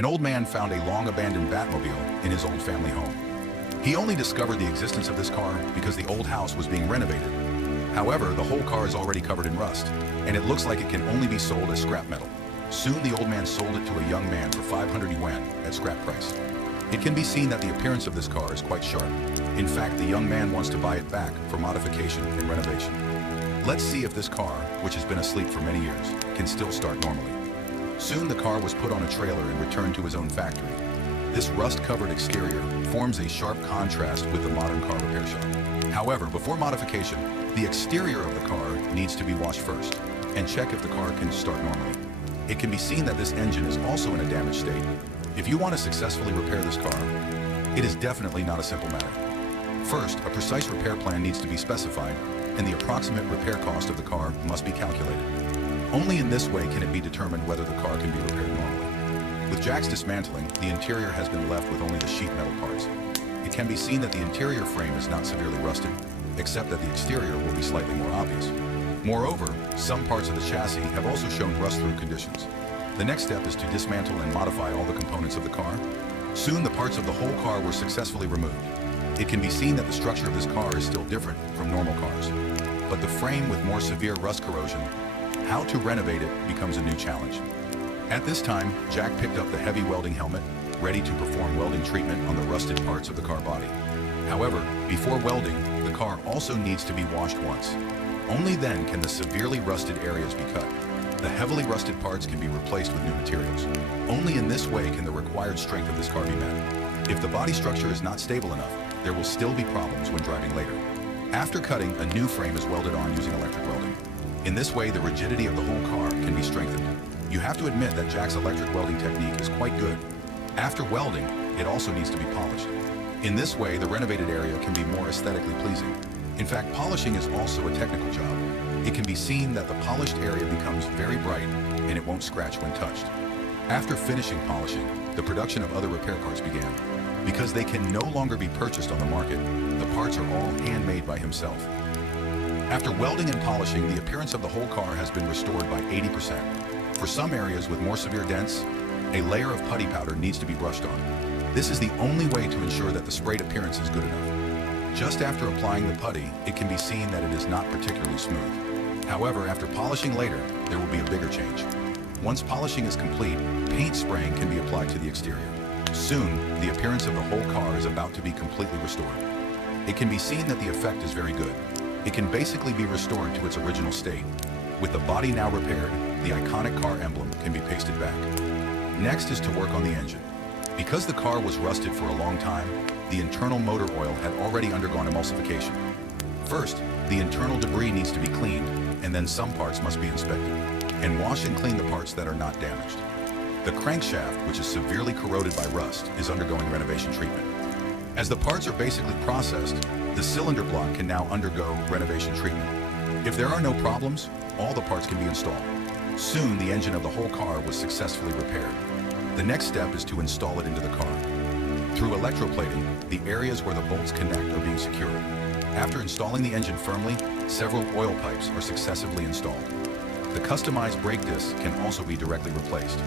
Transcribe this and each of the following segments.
An old man found a long-abandoned Batmobile in his old family home. He only discovered the existence of this car because the old house was being renovated. However, the whole car is already covered in rust, and it looks like it can only be sold as scrap metal. Soon the old man sold it to a young man for 500 yuan at scrap price. It can be seen that the appearance of this car is quite sharp. In fact, the young man wants to buy it back for modification and renovation. Let's see if this car, which has been asleep for many years, can still start normally. Soon the car was put on a trailer and returned to his own factory. This rust-covered exterior forms a sharp contrast with the modern car repair shop. However, before modification, the exterior of the car needs to be washed first and check if the car can start normally. It can be seen that this engine is also in a damaged state. If you want to successfully repair this car, it is definitely not a simple matter. First, a precise repair plan needs to be specified, and the approximate repair cost of the car must be calculated. Only in this way can it be determined whether the car can be repaired normally. With Jack's dismantling, the interior has been left with only the sheet metal parts. It can be seen that the interior frame is not severely rusted, except that the exterior will be slightly more obvious. Moreover, some parts of the chassis have also shown rust-through conditions. The next step is to dismantle and modify all the components of the car. Soon the parts of the whole car were successfully removed. It can be seen that the structure of this car is still different from normal cars. But the frame with more severe rust corrosion, how to renovate it becomes a new challenge. At this time, Jack picked up the heavy welding helmet, ready to perform welding treatment on the rusted parts of the car body. However, before welding, the car also needs to be washed once. Only then can the severely rusted areas be cut. The heavily rusted parts can be replaced with new materials. Only in this way can the required strength of this car be met. If the body structure is not stable enough, there will still be problems when driving later. After cutting, a new frame is welded on using electric welding. In this way, the rigidity of the whole car can be strengthened. You have to admit that Jack's electric welding technique is quite good. After welding, it also needs to be polished. In this way, the renovated area can be more aesthetically pleasing. In fact, polishing is also a technical job. It can be seen that the polished area becomes very bright and it won't scratch when touched. After finishing polishing, the production of other repair parts began. Because they can no longer be purchased on the market, the parts are all handmade by himself. After welding and polishing, the appearance of the whole car has been restored by 80%. For some areas with more severe dents, a layer of putty powder needs to be brushed on. This is the only way to ensure that the sprayed appearance is good enough. Just after applying the putty, it can be seen that it is not particularly smooth. However, after polishing later, there will be a bigger change. Once polishing is complete, paint spraying can be applied to the exterior. Soon, the appearance of the whole car is about to be completely restored. It can be seen that the effect is very good. It can basically be restored to its original state. With the body now repaired, the iconic car emblem can be pasted back. Next is to work on the engine. Because the car was rusted for a long time, the internal motor oil had already undergone emulsification. First, the internal debris needs to be cleaned, and then some parts must be inspected, and wash and clean the parts that are not damaged. The crankshaft, which is severely corroded by rust, is undergoing renovation treatment. As the parts are basically processed, the cylinder block can now undergo renovation treatment. If there are no problems, all the parts can be installed. Soon, the engine of the whole car was successfully repaired. The next step is to install it into the car. Through electroplating, the areas where the bolts connect are being secured. After installing the engine firmly, several oil pipes are successively installed. The customized brake discs can also be directly replaced.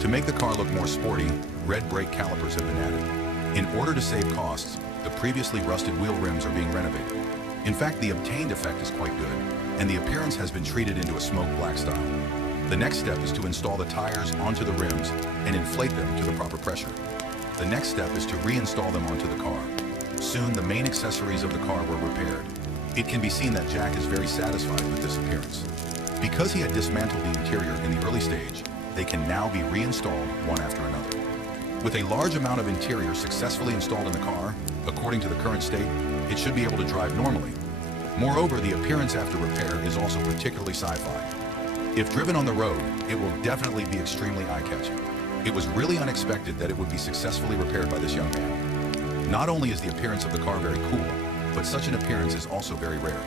To make the car look more sporty, red brake calipers have been added. In order to save costs, the previously rusted wheel rims are being renovated. In fact, the obtained effect is quite good, and the appearance has been treated into a smoke black style. The next step is to install the tires onto the rims and inflate them to the proper pressure. The next step is to reinstall them onto the car. Soon, the main accessories of the car were repaired. It can be seen that Jack is very satisfied with this appearance. Because he had dismantled the interior in the early stage, they can now be reinstalled one after another. With a large amount of interior successfully installed in the car, according to the current state, it should be able to drive normally. Moreover, the appearance after repair is also particularly sci-fi. If driven on the road, it will definitely be extremely eye-catching. It was really unexpected that it would be successfully repaired by this young man. Not only is the appearance of the car very cool, but such an appearance is also very rare.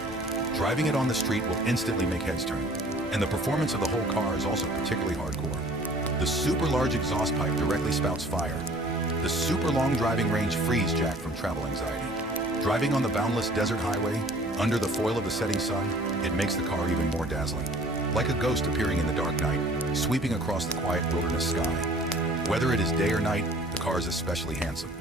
Driving it on the street will instantly make heads turn, and the performance of the whole car is also particularly hardcore. The super large exhaust pipe directly spouts fire. The super long driving range frees Jack from travel anxiety. Driving on the boundless desert highway, under the foil of the setting sun, it makes the car even more dazzling. Like a ghost appearing in the dark night, sweeping across the quiet wilderness sky. Whether it is day or night, the car is especially handsome.